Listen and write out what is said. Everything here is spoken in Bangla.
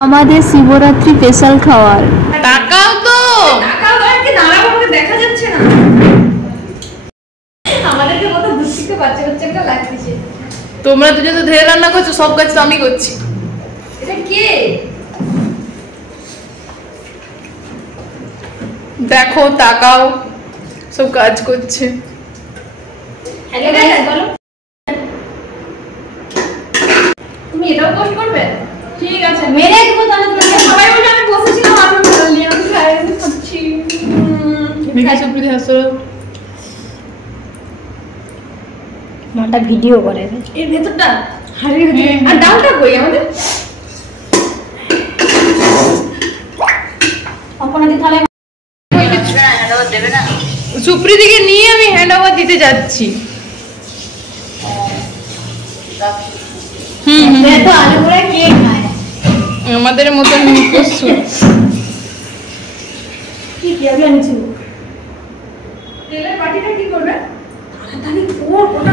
আমাদের শিবরাত্রি স্পেশাল খাবার। টাকাও তো কি দাঁড়াবো, আমাকে দেখা যাচ্ছে না। আমাদেরকে কত দুঃখিত বাচ্চা বাচ্চাটা লাগতেছে। তোমরা দুজন তো ধেরে রান্না করছো, সব কাজ তো আমি করছি। এটা কে? দেখো তাকাও, সব কাজ করছে। হ্যালো গাইস, বলো। তুমি এটাও পোস্ট করবে? ঠিক আছে, মেরে দেবো তাহলে। তোমাকে সবাই বলে আমি বসেছিলাম, আমি বললি আমি খাচ্ছি। দেখি সুপ্রীতি হাসো। মাটা ভিডিও করে এর ভেতরটা হারিয়ে গেছে। আর ডালটা কই আমাদের? অপনাদি থালায় দেবে না। সুপ্রীতিকে নিয়ে আমি হ্যান্ড ওভার দিতে যাচ্ছি। তো আলু পোড়া কে খায়? আমাদের মতন পশু। কি কি আমি আনছি। তেলের বাটিটা কি করবে? তাড়াতাড়ি কর, কোটা